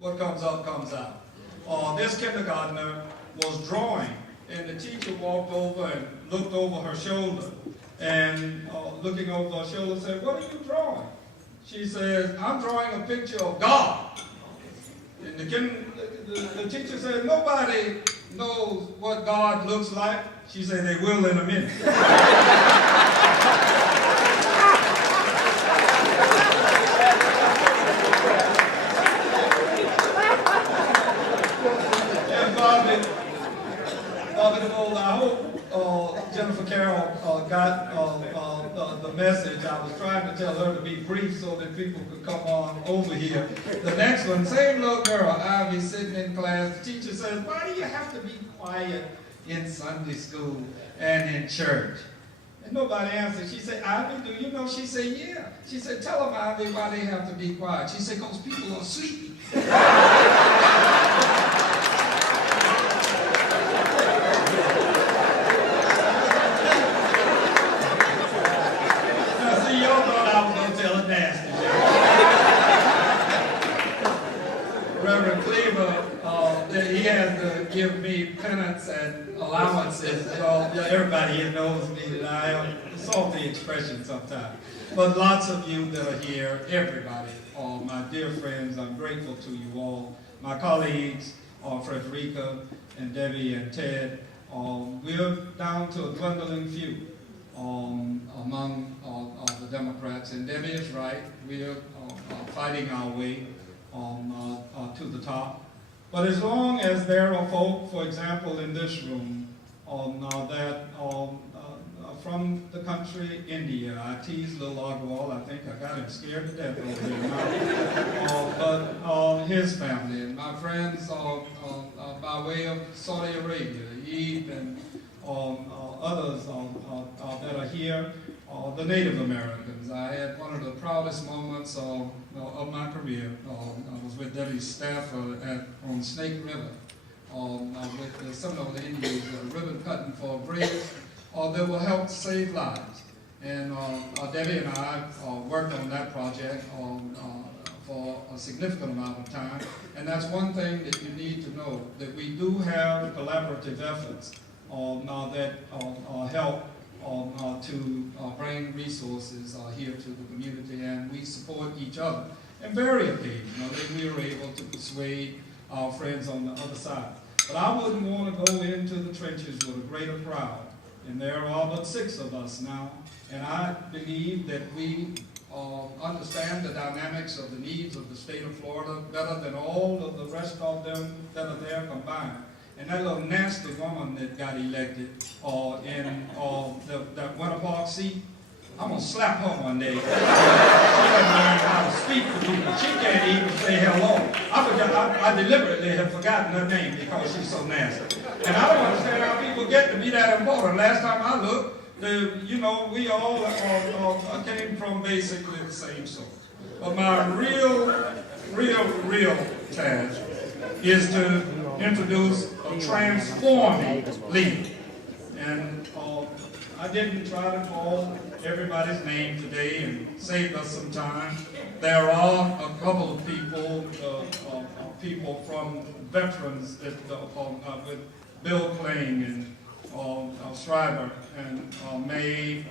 What comes up, comes out. This kindergartner was drawing, and the teacher walked over and looked over her shoulder, and looking over her shoulder said, "What are you drawing?" She says, "I'm drawing a picture of God." And the teacher said, "Nobody knows what God looks like." She said, "They will in a minute." I hope Jennifer Carroll got the message. I was trying to tell her to be brief so that people could come on over here. The next one, same little girl, Ivy, sitting in class. The teacher says, "Why do you have to be quiet in Sunday school and in church?" And nobody answered. She said, "Ivy, do you know?" She said, "Yeah." She said, "Tell them, Ivy, why they have to be quiet." She said, "Because people are sleepy." Reverend Cleaver, he has to give me penance and allowances. So everybody here knows me that I have a salty expression sometimes. But lots of you that are here, everybody, all my dear friends, I'm grateful to you all. My colleagues, Frederica and Debbie and Ted, we're down to a dwindling few among the Democrats. And Debbie is right. We're fighting our way to the top. But as long as there are folk, for example, in this room, that from the country India, I teased little Agrawal, I think I got him scared to death over there now. But his family and my friends by way of Saudi Arabia, Eve and others that are here, the Native Americans. I had one of the proudest moments of my career. I was with Debbie's staff on Snake River with the Seminole Indians, ribbon cutting for a bridge that will help save lives. And Debbie and I worked on that project for a significant amount of time. And that's one thing that you need to know, that we do have collaborative efforts that help to bring resources here to the community, and we support each other. And very occasionally we are able to persuade our friends on the other side. But I wouldn't want to go into the trenches with a greater crowd. And there are but 6 of us now. And I believe that we understand the dynamics of the needs of the state of Florida better than all of the rest of them that are there combined. And that little nasty woman that got elected in that Winter Park seat, I'm going to slap her one day. She doesn't learn how to speak to people. She can't even say hello. I deliberately have forgotten her name because she's so nasty. And I don't understand how people get to be that important. Last time I looked, we all came from basically the same source. But my real task is to introduce a transforming leader. And I didn't try to call everybody's name today and save us some time. There are a couple of people from veterans that, with Bill Kling and Schreiber and May,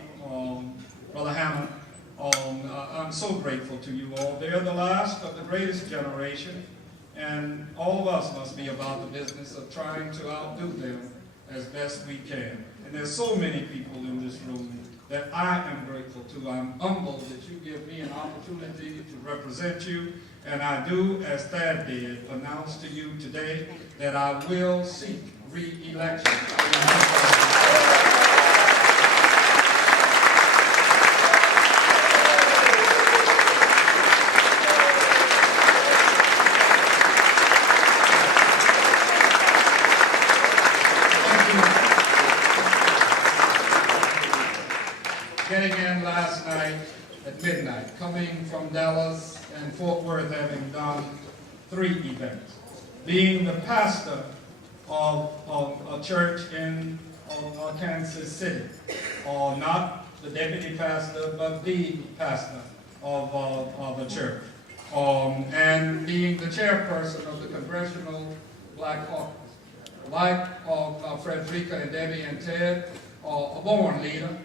Brother Hammond. I'm so grateful to you all. They're the last of the greatest generation, and all of us must be about the business of trying to outdo them as best we can. And there's so many people in this room that I am grateful to. I'm humbled that you give me an opportunity to represent you, and I do, as Thad did, announce to you today that I will seek re-election. Getting in last night at midnight, coming from Dallas and Fort Worth, having done 3 events. Being the pastor of a church in Kansas City, not the deputy pastor, but the pastor of a church. and being the chairperson of the Congressional Black Caucus. Like Frederica and Debbie and Ted, a born leader,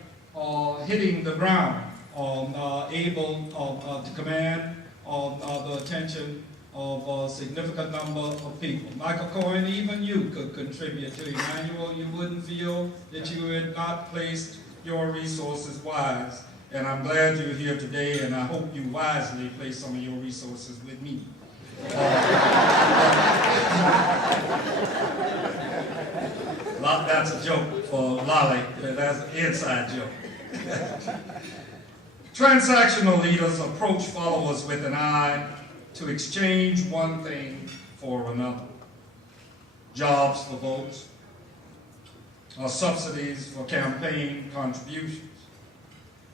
hitting the ground, able to command the attention of a significant number of people. Michael Cohen, even you could contribute to Emmanuel. You wouldn't feel that you had not placed your resources wise. And I'm glad you're here today, and I hope you wisely place some of your resources with me. That's a joke for Lolly. That's an inside joke. Transactional leaders approach followers with an eye to exchange one thing for another. Jobs for votes, or subsidies for campaign contributions.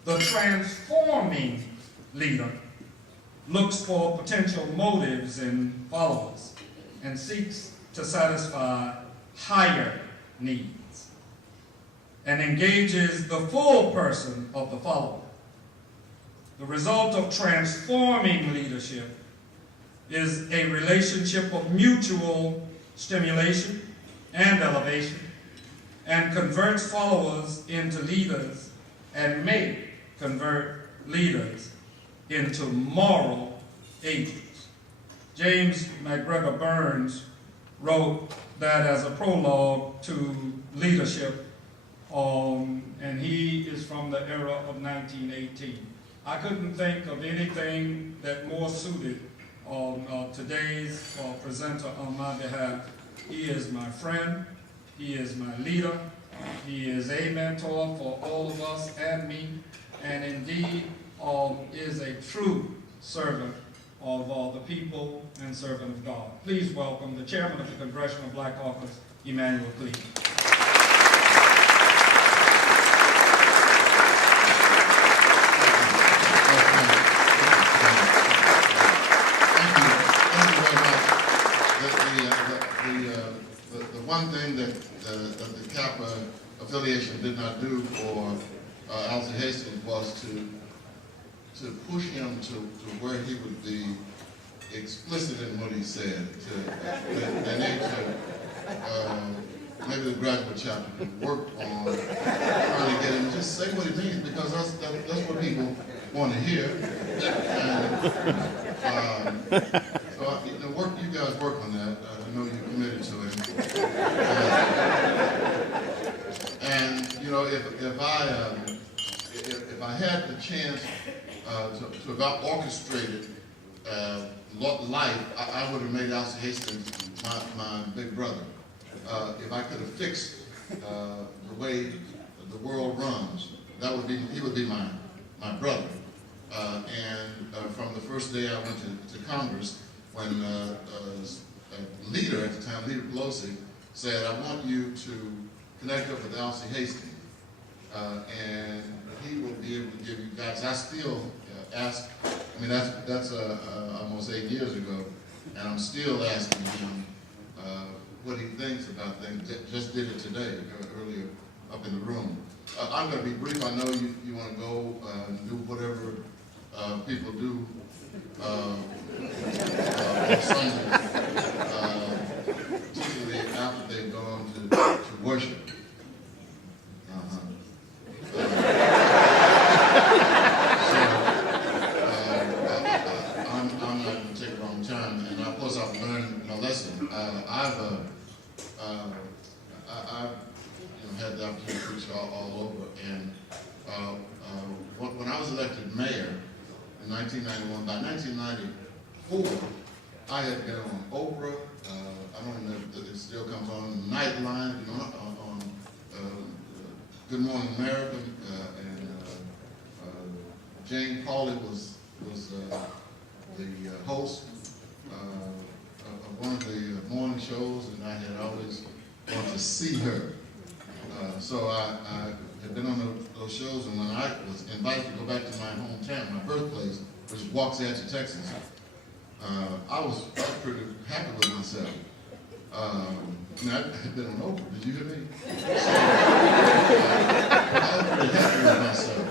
The transforming leader looks for potential motives in followers and seeks to satisfy higher needs and engages the full person of the follower. The result of transforming leadership is a relationship of mutual stimulation and elevation, and converts followers into leaders and may convert leaders into moral agents. James McGregor Burns wrote that as a prologue to leadership, and he is from the era of 1918. I couldn't think of anything that more suited today's presenter on my behalf. He is my friend, he is my leader, he is a mentor for all of us and me, and indeed is a true servant of all the people and servant of God. Please welcome the chairman of the Congressional Black Caucus, Emmanuel Cleveland. The one thing that the Kappa affiliation did not do for Alcee Hastings was to push him to where he would be explicit in what he said. Maybe the graduate chapter could work on trying to get him to just say what he means, because that's what people want to hear. So you guys work on that. I know you're committed to it. And you know, if I had the chance to have orchestrated life, I would have made Alcee Hastings my big brother. If I could have fixed the way the world runs, he would be my brother. And from the first day I went to Congress, when a leader at the time, Leader Pelosi, said, "I want you to connect up with Alcee Hastings, and he will be able to give you guys." I still ask. I mean, that's almost 8 years ago, and I'm still asking him what he thinks about things. Just did it today, earlier up in the room. I'm going to be brief. I know you want to go and do whatever people do on Sunday, particularly after they've gone to worship. I'm not going to take a long time, and of course I've learned a lesson. I've had the opportunity to preach all over, and when I was elected mayor in 1991, by 1994, I had been on Oprah. I don't know if it still comes on Nightline, on Good Morning America, and Jane Pauley was the host of one of the morning shows, and I had always wanted to see her. So I had been on those shows, and when I was invited to go back to my hometown, my birthplace, which is Waxahachie, Texas, I was pretty happy with myself. I had been on Oprah, did you hear me? So, I was pretty happy with myself.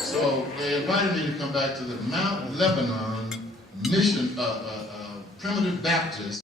So they invited me to come back to the Mount Lebanon mission, primitive Baptist